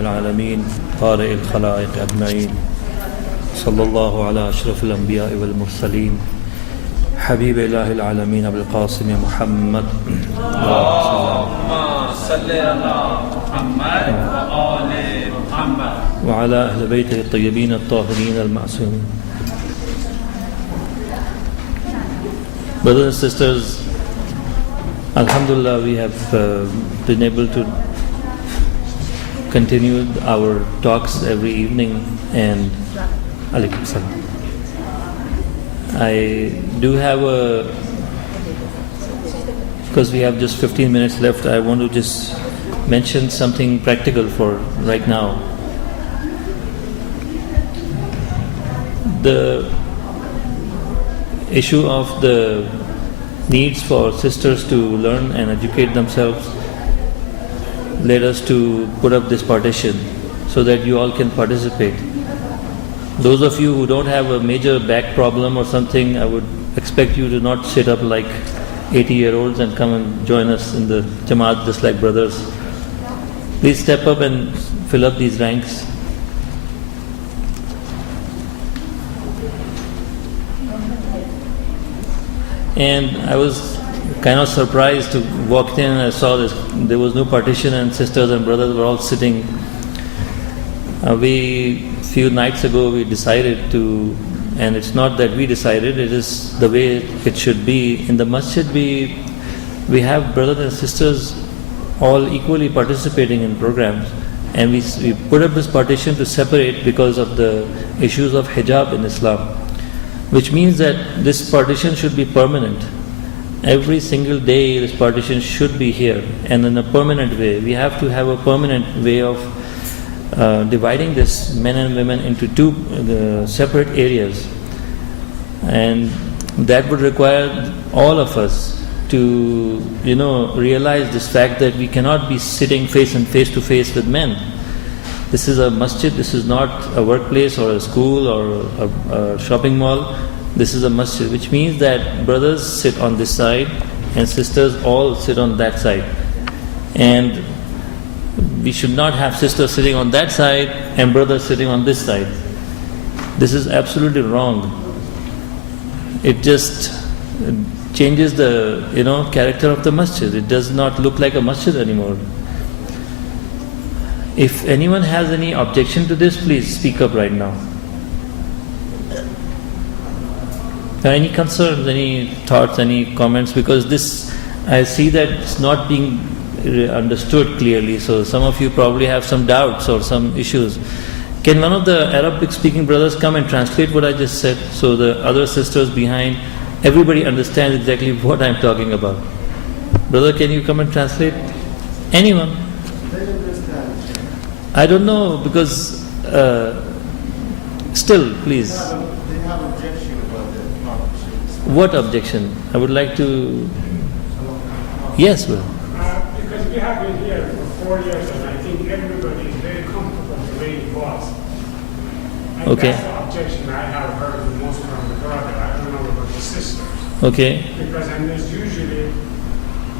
العالمين طارئ الخلائق أجمعين صلى الله على أشرف الأنبياء والمرسلين حبيب إله العالمين أبي القاسم محمد اللهم صل على محمد وآل محمد وعلى أهل بيته الطيبين الطاهرين المعصومين. Brothers and sisters, Alhamdulillah, we have been able to continue our talks every evening, and Alaikum Salam. I do have because we have just 15 minutes left, I want to just mention something practical for right now. The issue of the needs for sisters to learn and educate themselves led us to put up this partition so that you all can participate. Those of you who don't have a major back problem or something, I would expect you to not sit up like 80-year-olds and come and join us in the Jamaat just like brothers. Please step up and fill up these ranks. And I was kind of surprised to walk in and I saw there was no partition and sisters and brothers were all sitting. Few nights ago we decided to, and it's not that we decided, it is the way it should be. In the masjid we have brothers and sisters all equally participating in programs, and we put up this partition to separate because of the issues of hijab in Islam, which means that this partition should be permanent. Every single day this partition should be here, and in a permanent way. We have to have a permanent way of dividing this men and women into two separate areas, and that would require all of us to realize this fact that we cannot be sitting face to face with men. This is a masjid, this is not a workplace or a school or a shopping mall. This is a masjid, which means that brothers sit on this side and sisters all sit on that side. And we should not have sisters sitting on that side and brothers sitting on this side. This is absolutely wrong. It just changes the character of the masjid. It does not look like a masjid anymore. If anyone has any objection to this, please speak up right now. Any concerns, any thoughts, any comments? Because this, I see that it's not being understood clearly, so some of you probably have some doubts or some issues. Can one of the Arabic speaking brothers come and translate what I just said, so the other sisters behind, everybody understands exactly what I'm talking about? Brother, can you come and translate? Anyone? I don't know, because still, please. They have objection about the partnerships. What objection? I would like to. Yes, well. Because we have been here for 4 years, and I think everybody is very comfortable the way it was. And Okay. that's the objection I have heard the most from the brother. I don't know about the sisters. Okay. Because and there's usually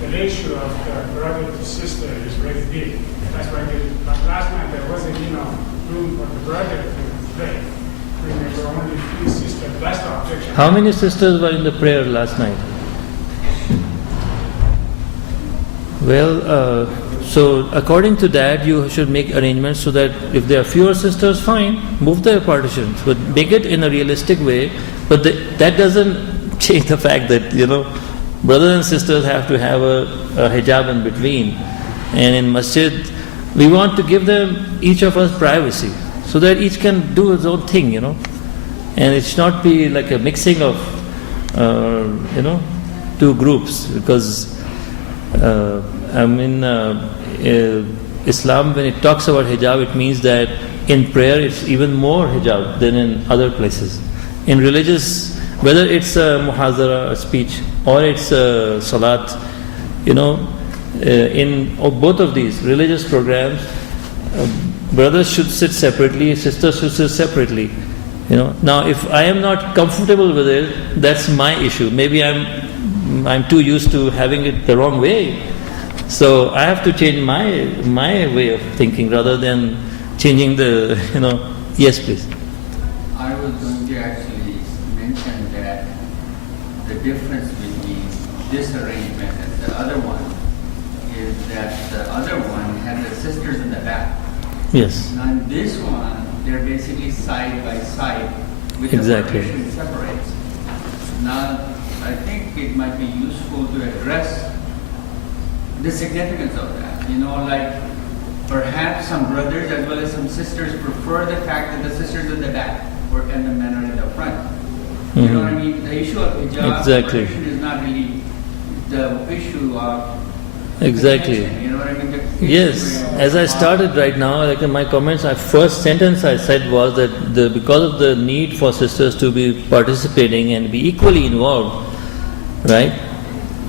the ratio of the brother to sister is very big. That's why but last night there wasn't enough room for the brother to play. When there were only 3 sisters. That's the objection. How many sisters were in the prayer last night? Well, so according to that, you should make arrangements so that if there are fewer sisters, fine, move the partitions, but make it in a realistic way. But that doesn't change the fact that, brothers and sisters have to have a hijab in between. And in masjid, we want to give them, each of us, privacy, so that each can do his own thing, And it should not be like a mixing of, two groups, because Islam, when it talks about hijab, it means that in prayer it's even more hijab than in other places. In religious, whether it's a muhazara, a speech, or it's a salat, in both of these religious programs, brothers should sit separately, sisters should sit separately. Now, if I am not comfortable with it, that's my issue. Maybe I'm too used to having it the wrong way. So I have to change my way of thinking rather than changing the, yes please. I was going to actually mention that the difference between this arrangement and the other one is that the other one had the sisters in the back. Yes. Now in this one, they're basically side by side with Exactly. the partition separates. Now, I think it might be useful to address the significance of that. Like perhaps some brothers as well as some sisters prefer the fact that the sisters in the back and the men are in the front. You know what I mean? The issue of hijab Exactly. partition is not really the issue of Exactly. attention, you know what I mean? The Yes, issue as I of- started right now, like in my comments, my first sentence I said was that because of the need for sisters to be participating and be equally involved, right?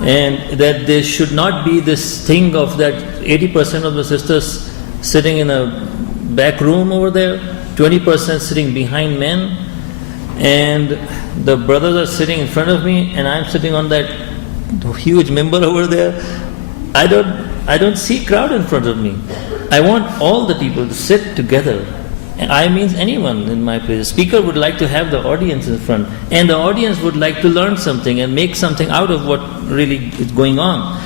And that there should not be this thing of that 80% of the sisters sitting in a back room over there, 20% sitting behind men, and the brothers are sitting in front of me, and I'm sitting on that huge member over there. I don't see crowd in front of me. I want all the people to sit together. And I means anyone in my place. The speaker would like to have the audience in front, and the audience would like to learn something and make something out of what really is going on.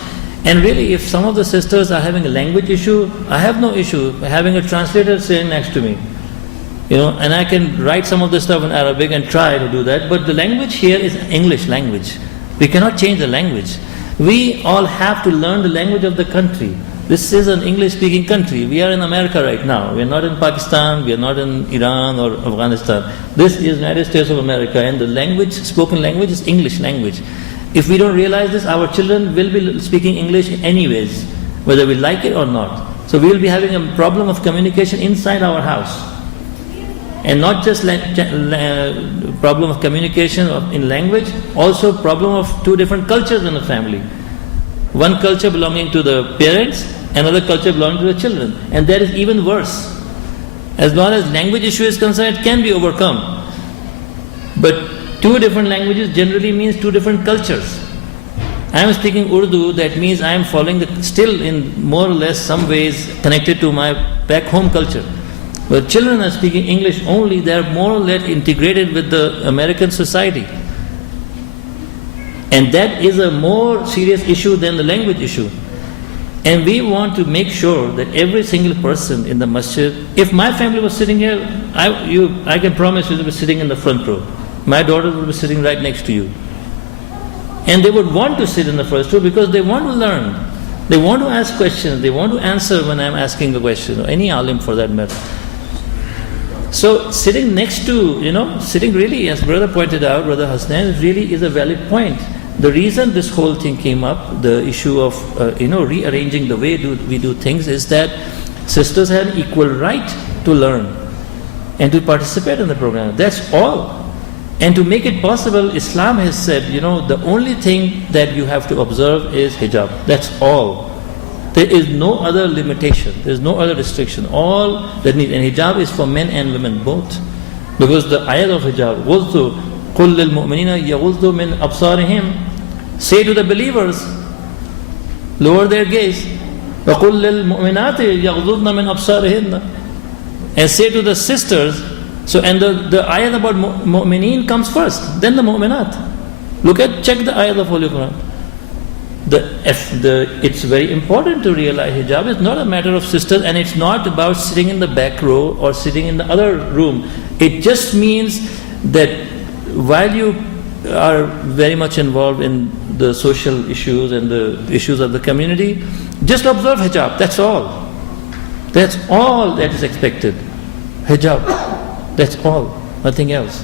And really, if some of the sisters are having a language issue, I have no issue having a translator sitting next to me. And I can write some of the stuff in Arabic and try to do that, but the language here is English language. We cannot change the language. We all have to learn the language of the country. This is an English-speaking country. We are in America right now. We are not in Pakistan, we are not in Iran or Afghanistan. This is United States of America, and the language, spoken language is English language. If we don't realize this, our children will be speaking English anyways, whether we like it or not. So we will be having a problem of communication inside our house. And not just problem of communication in language, also problem of two different cultures in a family. One culture belonging to the parents, another culture belonging to the children. And that is even worse. As long as language issue is concerned, it can be overcome. But two different languages generally means two different cultures. I am speaking Urdu, that means I am following still in more or less some ways connected to my back home culture. But children are speaking English only, they are more or less integrated with the American society. And that is a more serious issue than the language issue. And we want to make sure that every single person in the masjid, if my family was sitting here, I can promise you they will be sitting in the front row. My daughter will be sitting right next to you. And they would want to sit in the first row because they want to learn. They want to ask questions, they want to answer when I'm asking a question, or any alim for that matter. So sitting next to, sitting really, as brother pointed out, Brother Hasnan, really is a valid point. The reason this whole thing came up, the issue of, rearranging the way we do things, is that sisters have an equal right to learn and to participate in the program. That's all. And to make it possible, Islam has said, the only thing that you have to observe is hijab. That's all. There is no other limitation. There is no other restriction. All that need, and hijab is for men and women both. Because the ayat of hijab, غُضُّ قُلْ لِلْمُؤْمِنِينَ يَغُضُّ مِنْ أَبْصَارِهِمْ, say to the believers, lower their gaze. وَقُلْ لِلْمُؤْمِنَاتِ يَغْضُضْنَ مِنْ أَبْصَارِهِنَّ, and say to the sisters. So, and the ayat about mu'mineen comes first, then the mu'minat. Check the ayat of Holy Quran. It's very important to realize hijab is not a matter of sisters, and it's not about sitting in the back row or sitting in the other room. It just means that while you are very much involved in the social issues and the issues of the community, just observe hijab, that's all. That's all that is expected. Hijab, that's all, nothing else.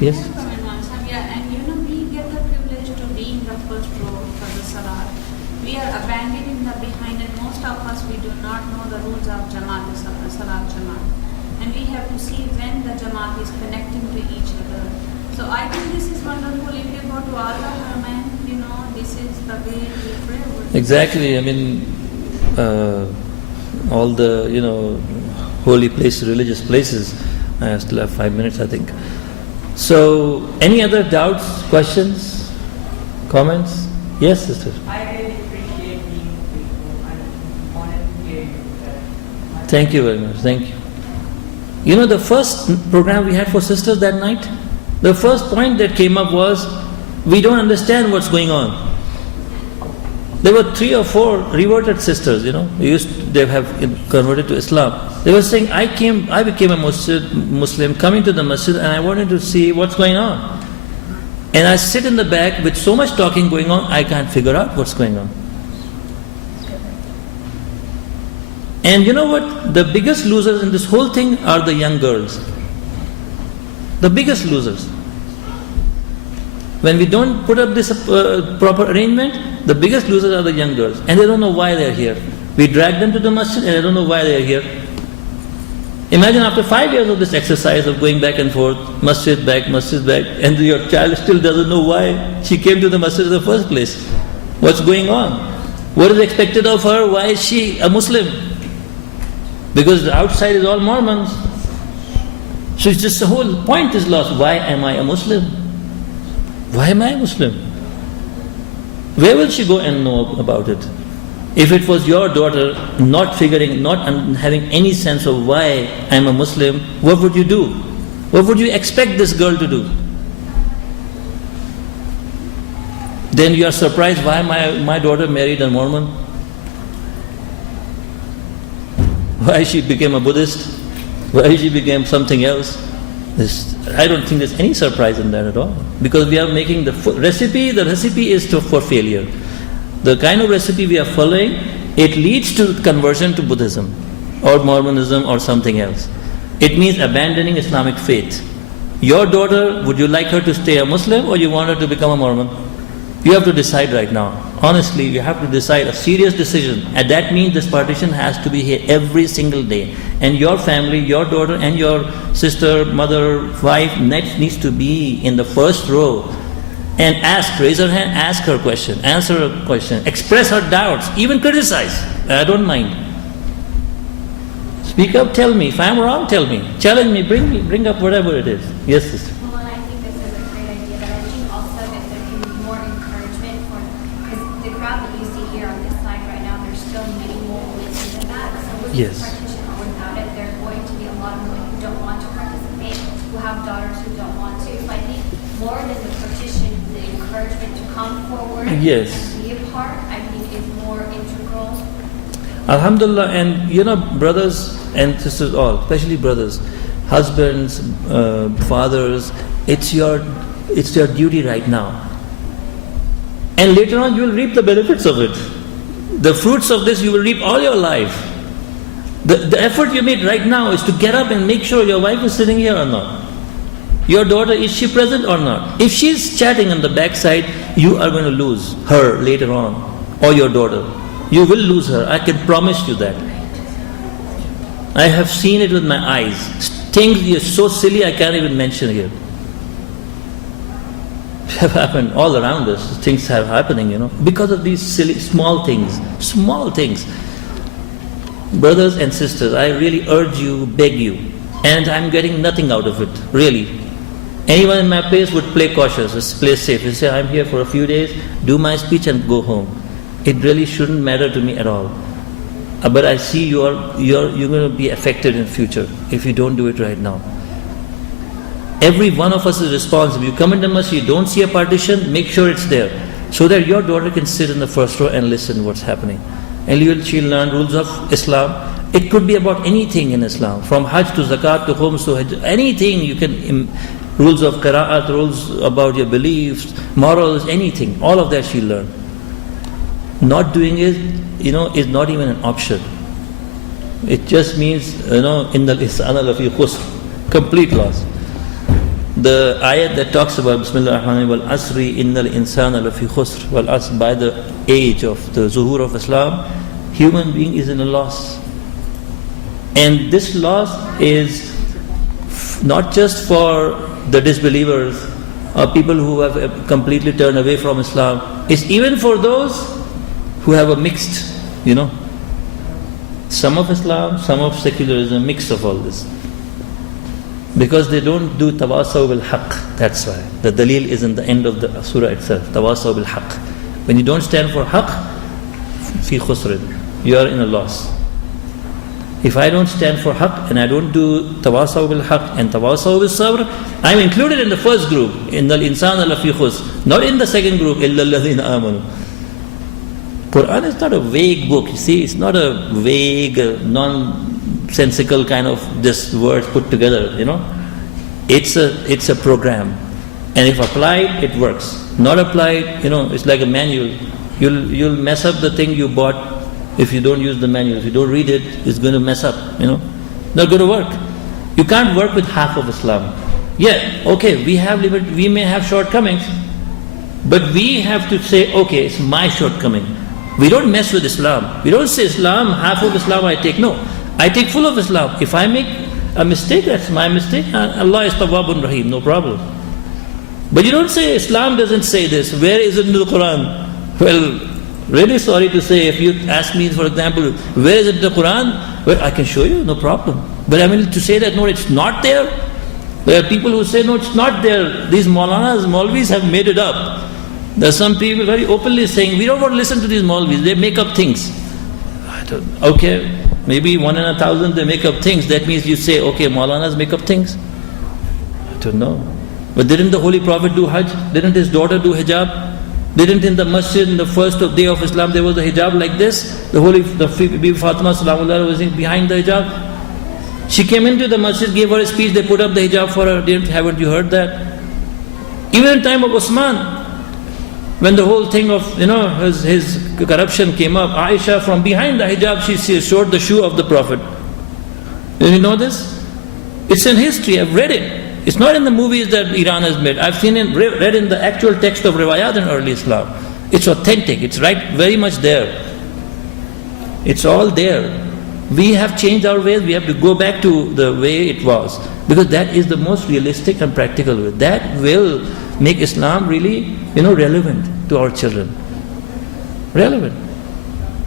Yes? We get the privilege to be in the first row for the salat. We are abandoning the behind, and most of us, we do not know the rules of Jamaat, the salat Jamaat. And we have to see when the Jamaat is connecting to each other. So I think this is wonderful. If you go to Allah Rahman, this is the way we pray. Exactly. All the, holy places, religious places. I still have 5 minutes, I think. So, any other doubts, questions, comments? Yes, sister. I really appreciate being with you. I Thank you very much. Thank you. You know, the first program we had for sisters that night, the first point that came up was, we don't understand what's going on. There were 3 or 4 reverted sisters, they have converted to Islam. They were saying, I became a Muslim, coming to the masjid, and I wanted to see what's going on. And I sit in the back with so much talking going on, I can't figure out what's going on. And you know what? The biggest losers in this whole thing are the young girls. The biggest losers. When we don't put up this proper arrangement, the biggest losers are the young girls. And they don't know why they are here. We drag them to the masjid and they don't know why they are here. Imagine after 5 years of this exercise of going back and forth, masjid back, and your child still doesn't know why she came to the masjid in the first place. What's going on? What is expected of her? Why is she a Muslim? Because the outside is all Mormons. So it's just the whole point is lost. Why am I a Muslim? Why am I a Muslim? Where will she go and know about it? If it was your daughter not having any sense of why I'm a Muslim, what would you do? What would you expect this girl to do? Then you are surprised why my daughter married a Mormon? Why she became a Buddhist? Why she became something else? I don't think there's any surprise in that at all. Because we are making the recipe is for failure. The kind of recipe we are following, it leads to conversion to Buddhism or Mormonism or something else. It means abandoning Islamic faith. Your daughter, would you like her to stay a Muslim or you want her to become a Mormon? You have to decide right now. Honestly, you have to decide a serious decision. And that means this partition has to be here every single day. And your family, your daughter and your sister, mother, wife needs to be in the first row. And raise her hand, ask her question, answer her question, express her doubts, even criticize. I don't mind. Speak up, tell me. If I'm wrong, tell me. Challenge me, bring up whatever it is. Yes, sister. Well, I think this is a great idea, but I think also that there can be more encouragement because the crowd that you see here on this side right now, there's still many more women than that. So with Yes. this partition or without it, there are going to be a lot of women who don't want to participate, who have daughters who don't want to. So I think more than the partition, the encouragement to come forward Yes. and be a part, I think is more integral. Alhamdulillah, and brothers and sisters all, especially brothers, husbands, fathers, it's your duty right now. And later on you will reap the benefits of it. The fruits of this you will reap all your life. The effort you made right now is to get up and make sure your wife is sitting here or not. Your daughter, is she present or not? If she's chatting on the backside, you are going to lose her later on, or your daughter. You will lose her, I can promise you that. I have seen it with my eyes. Things are so silly I can't even mention here. Have happened all around us. Things are happening, because of these silly, small things. Small things. Brothers and sisters, I really urge you, beg you, and I'm getting nothing out of it, really. Anyone in my place would play cautious, play safe. You say, I'm here for a few days, do my speech and go home. It really shouldn't matter to me at all. But I see you're going to be affected in future if you don't do it right now. Every one of us is responsible. You come into masjid, you don't see a partition, make sure it's there, so that your daughter can sit in the first row and listen what's happening. And she'll learn rules of Islam. It could be about anything in Islam, from Hajj to Zakat to Khums to Hajj, anything you can, rules of Qira'at, rules about your beliefs, morals, anything, all of that she'll learn. Not doing it, is not even an option. It just means, innal insana lafi khusr, complete loss. The ayat that talks about Bismillah ar-Rahman wal asri innal insana lafi khusr wal asr, by the age of the zuhur of Islam, human being is in a loss. And this loss is not just for the disbelievers or people who have completely turned away from Islam. It's even for those who have a mixed, some of Islam, some of secularism, mix of all this. Because they don't do tawasaw bil haqq, that's why. The dalil is in the end of the surah itself, tawasaw bil haqq. When you don't stand for haqq, fi khusrin, you are in a loss. If I don't stand for haqq and I don't do tawasaw bil haqq and tawasaw bil sabr, I'm included in the first group, in the insan ala fi khus, not in the second group, illa alladhina amanu. Quran is not a vague book, you see, it's not a vague, nonsensical kind of just words put together, It's a program. And if applied, it works. Not applied, it's like a manual. You'll mess up the thing you bought if you don't use the manual. If you don't read it, it's going to mess up, Not going to work. You can't work with half of Islam. Yeah, okay, we may have shortcomings, but we have to say, okay, it's my shortcoming. We don't mess with Islam. We don't say Islam, half of Islam I take. No, I take full of Islam. If I make a mistake, that's my mistake. Allah is Tawwabun Rahim, no problem. But you don't say Islam doesn't say this. Where is it in the Quran? Well, really sorry to say, if you ask me, for example, where is it in the Quran? Well, I can show you, no problem. But I mean to say that, no, it's not there. There are people who say, no, it's not there. These Maulanas, Maulvis have made it up. There are some people very openly saying, we don't want to listen to these Maulvis, they make up things. Okay, maybe 1 in 1,000 they make up things. That means you say, okay, Maulanas make up things. I don't know. But didn't the Holy Prophet do Hajj? Didn't his daughter do hijab? Didn't in the masjid, in the first day of Islam, there was a hijab like this? The Bibi Fatima Salamullah was behind the hijab. She came into the masjid, gave her a speech, they put up the hijab for her. Haven't you heard that? Even in time of Usman, when the whole thing of his corruption came up, Aisha from behind the hijab, she showed the shoe of the Prophet. Did you know this? It's in history, I've read it. It's not in the movies that Iran has made. I've seen it, read in the actual text of Riwayat in early Islam. It's authentic, it's right, very much there. It's all there. We have changed our ways, we have to go back to the way it was. Because that is the most realistic and practical way. That will make Islam really, relevant to our children. Relevant.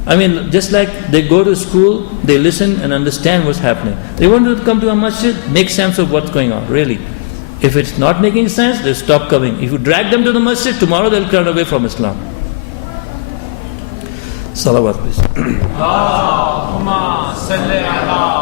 I mean, just like they go to school, they listen and understand what's happening. They want to come to a masjid, make sense of what's going on, really. If it's not making sense, they stop coming. If you drag them to the masjid, tomorrow they'll turn away from Islam. Salawat, please. Allahumma salli ala